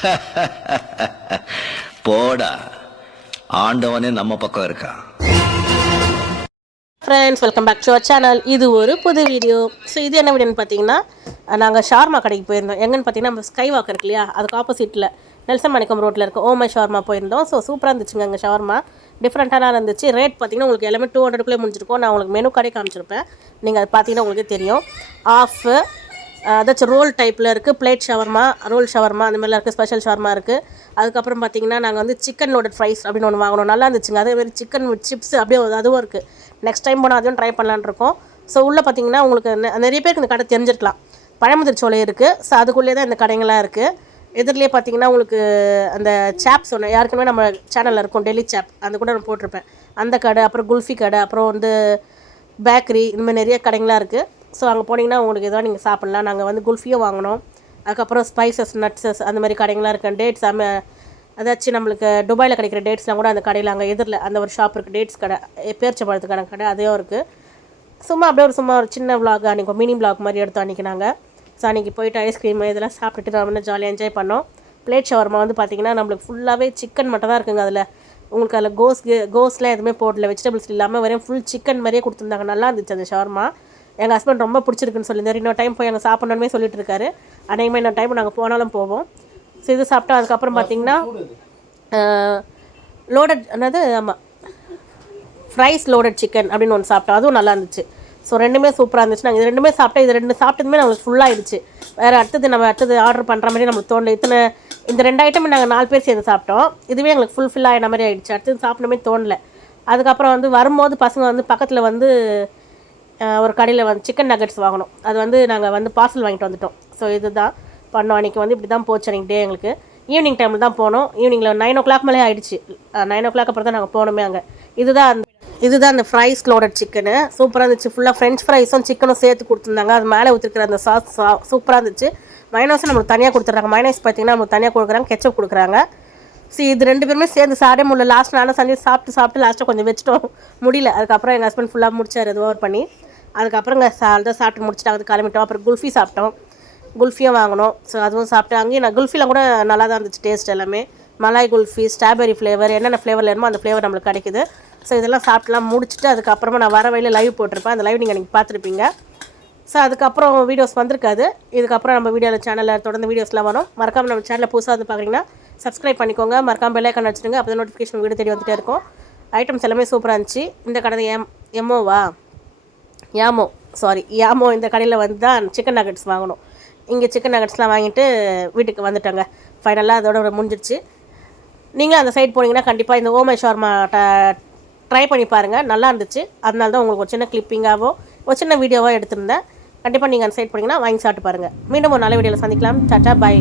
போடா. ஆண்டவனே நம்ம பக்கம் இருக்கான் friends welcome back to our channel இது ஒரு புது வீடியோ ஸோ இது என்ன வீடியோன்னு பார்த்தீங்கன்னா நாங்கள் ஷார்மா கடைக்கு போயிருந்தோம். எங்கன்னு பார்த்தீங்கன்னா நம்ம ஸ்கை வாக் இருக்கு இல்லையா? அதுக்கு ஆப்போசிட்டில் நெல்சன் மணிக்கம் ரோட்டில் இருக்க. ஓமை ஷார்மா போயிருந்தோம். ஸோ சூப்பராக இருந்துச்சுங்க அங்கே ஷார்மா. டிஃப்ரெண்ட்டாக இருந்துச்சு. ரேட் பார்த்தீங்கன்னா உங்களுக்கு எல்லாமே டூ ஹண்ட்ரட்குள்ளே முடிஞ்சிருக்கும். நான் உங்களுக்கு மெனு கடை காமிச்சிருப்பேன். நீங்கள் அது பார்த்தீங்கன்னா உங்களுக்கே தெரியும். ஆஃபு அதாச்சும் ரோல் டைப்பில் இருக்குது பிளேட் ஷவர்மா ரோல் ஷவர்மா அந்த மாதிரிலாம் இருக்குது ஸ்பெஷல் ஷவர்மா இருக்குது அதுக்கப்புறம் பார்த்தீங்கன்னா நாங்கள் வந்து சிக்கன் லோடட் ஃப்ரைஸ் அப்படின்னு ஒன்று வாங்கினோம். நல்லா இருந்துச்சுங்க. அதே மாதிரி சிக்கன் வித் சிப்ஸ் அப்படியே அதுவும் இருக்குது நெக்ஸ்ட் டைம் போனால் அதுவும் ட்ரை பண்ணலான்னு இருக்கோம். ஸோ உள்ளே பார்த்தீங்கன்னா உங்களுக்கு நிறைய பேருக்கு இந்த கடை தெரிஞ்சிருக்கலாம். பழமுதிர்ச்சோலை இருக்குது ஸோ அதுக்குள்ளேயே தான் இந்த கடைங்களாம் இருக்குது எதிரிலே பார்த்தீங்கன்னா உங்களுக்கு அந்த சாப் சொன்னேன் யாருக்குமே நம்ம சேனலில் இருக்கும். டெல்லி சாப் அந்த கூட நான் போட்டிருப்பேன். அந்த கடை அப்புறம் குல்ஃபி கடை அப்புறம் வந்து பேக்கரி இந்த மாதிரி நிறைய கடைங்களாம் இருக்குது ஸோ அங்கே போனீங்கன்னா உங்களுக்கு ஏதோ நீங்கள் சாப்பிட்லாம். நாங்கள் வந்து குல்ஃபியும் வாங்கினோம். அதுக்கப்புறம் ஸ்பைசஸ் நட்ஸஸ் அந்த மாதிரி கடைங்களாம் இருக்கு. டேட்ஸ் அம அதாச்சும் நம்மளுக்கு துபாயில் கிடைக்கிற டேட்ஸ்லாம் கூட அந்த கடையில் அங்கே எதிரில் அந்த ஒரு ஷாப் இருக்குது டேட்ஸ் கடை பேர்ச்சம்பழத்துக்கான கடை அதையும் இருக்குது சும்மா அப்படியே ஒரு சும்மா ஒரு சின்ன விளாக் அன்றைக்கி மினி விளாக் மாதிரி எடுத்தோம் அன்றைக்கி நாங்கள் ஸோ அன்றைக்கி போயிட்டு ஐஸ்கிரீம் இதெல்லாம் சாப்பிட்டுட்டு நம்ம ஜாலியாக என்ஜாய் பண்ணோம். பிளேட் ஷவர்மா வந்து பார்த்திங்கன்னா நம்மளுக்கு ஃபுல்லாகவே சிக்கன் மட்டும் தான் இருக்குங்க அதில். உங்களுக்கு அதில் கோஸ் கோஸ்லாம் எதுவுமே போடல. வெஜிடபிள்ஸ் இல்லாமல் வரையும் ஃபுல் சிக்கன் மாதிரியே கொடுத்துருந்தாங்க. நல்லா இருந்துச்சு அந்த ஷவர்மா எங்கள் ஹஸ்பண்ட் ரொம்ப பிடிச்சிருக்குன்னு சொல்லியிருந்தார். இன்னொரு டைம் போய் எங்கள் சாப்பிட்ணுமே சொல்லிட்டு இருக்காரு அநேகமாக இன்னொரு டைம் நாங்கள் போனாலும் போவோம். ஸோ இது சாப்பிட்டோம் அதுக்கப்புறம் பார்த்தீங்கன்னா லோடட் என்னது? ஆமாம் ஃப்ரைஸ் லோடட் சிக்கன் அப்படின்னு ஒன்று சாப்பிட்டோம். அதுவும் நல்லா இருந்துச்சு. ஸோ ரெண்டுமே சூப்பராக இருந்துச்சு. நாங்கள் இது ரெண்டுமே சாப்பிட்டோம் இது ரெண்டு சாப்பிட்டதுமே நம்மளுக்கு ஃபுல்லாகிடுச்சு வேறு அடுத்தது நம்ம அடுத்தது ஆர்டர் பண்ணுற மாதிரி நம்மளுக்கு தோணல. இத்தனை இந்த ரெண்டு ஐட்டம் நாங்கள் நாலு பேர் சேர்ந்து சாப்பிட்டோம். இதுவே எங்களுக்கு ஃபுல்ஃபில் ஆகின மாதிரி ஆகிடுச்சு அடுத்தது சாப்பிடணுமே தோணல. அதுக்கப்புறம் வந்து வரும்போது பசங்க வந்து பக்கத்தில் வந்து ஒரு கடையில் வந்து சிக்கன் நகட்ஸ் வாங்கினோம் அது வந்து நாங்கள் வந்து பார்சல் வாங்கிட்டு வந்துட்டோம். ஸோ இதுதான். பண்ணோம். அன்றைக்கி வந்து இப்படி தான் போச்சு அன்றைக்கி டே எங்களுக்கு. ஈவினிங் டைமில் தான் போனோம். ஈவினிங்கில் நைன் ஓ கிளாக் மேலே ஆகிடுச்சு நைன் ஓ கிளாக் அப்புறம் தான் நாங்கள் போனோமே அங்கே. இதுதான் அந்த இதுதான் அந்த ஃப்ரைஸ் லோடட் சிக்கனு சூப்பராக இருந்துச்சு. ஃபுல்லாக ஃப்ரெஞ்ச் ஃப்ரைஸும் சிக்கனும் சேர்த்து கொடுத்துருந்தாங்க. அது மேலே ஊற்றிருக்கிற அந்த சாஸ் சா சூப்பராக இருந்துச்சு. மைனஸும் நம்மளுக்கு தனியாக கொடுத்துட்றாங்க. மைனஸ் பார்த்தீங்கன்னா நம்மளுக்கு தனியாக கொடுக்குறாங்க. கெச்சப் கொடுக்குறாங்க. சரி இது ரெண்டு பேருமே சேர்ந்து சாடே முடியல. லாஸ்ட் நானும் சஞ்சய் சாப்பிட்டு சாப்பிட்டு லாஸ்ட்டாக கொஞ்சம் வச்சுட்டோம். முடியல. அதுக்கப்புறம் எங்கள் ஹஸ்பண்ட் ஃபுல்லாக முடிச்சார். அது ஓவர் பண்ணி. அதுக்கப்புறங்க இங்கே சாப்பிட்டு முடிச்சுட்டு அது கிளம்பிட்டோம். அப்புறம் குல்ஃபி சாப்பிட்டோம். குல்ஃபியும் வாங்கினோம். ஸோ அதுவும் சாப்பிட்டு அங்கேயும் நான் குல்ஃபிலாம் கூட நல்லா தான் இருந்துச்சு டேஸ்ட் எல்லாமே. மலாய் குல்ஃபி ஸ்ட்ராபெரி ஃப்ளேவர் என்னென்ன ஃப்ளேவர் வேணுமோ அந்த ஃப்ளேவர் நம்மளுக்கு கிடைக்குது. ஸோ இதெல்லாம் சாப்பிட்டுலாம் முடிச்சுட்டு அதுக்கப்புறமா நான் வர வழியில் லைவ் போட்டிருப்பேன். அந்த லைவ் நீங்கள் நீங்கள் பார்த்துருப்பீங்க. ஸோ அதுக்கப்புறம் வீடியோஸ் வந்திருக்காது. இதுக்கப்புறம் நம்ம வீடியோவில் சேனலில் தொடர்ந்து வீடியோஸ்லாம் வரும். மறக்காமல் நம்ம சேனலில் புதுசாக வந்து பார்க்குறீங்கன்னா சப்ஸ்கிரைப் பண்ணிக்கோங்க. மறக்காமல் பெல்லைக்கன் வச்சுருங்க அப்போ தான் நோட்டிஃபிகேஷன் வீடியோ தேடி வந்துகிட்டே இருக்கும். ஐட்டம்ஸ் எல்லாமே சூப்பராக இருந்துச்சு. இந்த கடை எம் எம்ஓவா யாமோ சாரி யாமோ இந்த கடையில் வந்து தான் சிக்கன் நகட்ஸ் வாங்கணும். இங்கே சிக்கன் நகட்ஸ்லாம் வாங்கிட்டு வீட்டுக்கு வந்துட்டோங்க. ஃபைனலாக அதோட முடிஞ்சிடுச்சு நீங்களும் அந்த சைட் போனீங்கன்னா கண்டிப்பாக இந்த ஓமை ஷார்மா ட்ரை பண்ணி பாருங்கள் நல்லா இருந்துச்சு. அதனால தான் உங்களுக்கு ஒரு சின்ன கிளிப்பிங்காகவோ ஒரு சின்ன வீடியோவோ எடுத்திருந்தேன். கண்டிப்பாக நீங்கள் அந்த சைட் போனீங்கன்னா வாங்கி சாப்பிட்டு பாருங்கள் மீண்டும் ஒரு நல்ல வீடியோவில் சந்திக்கலாம். Tata bye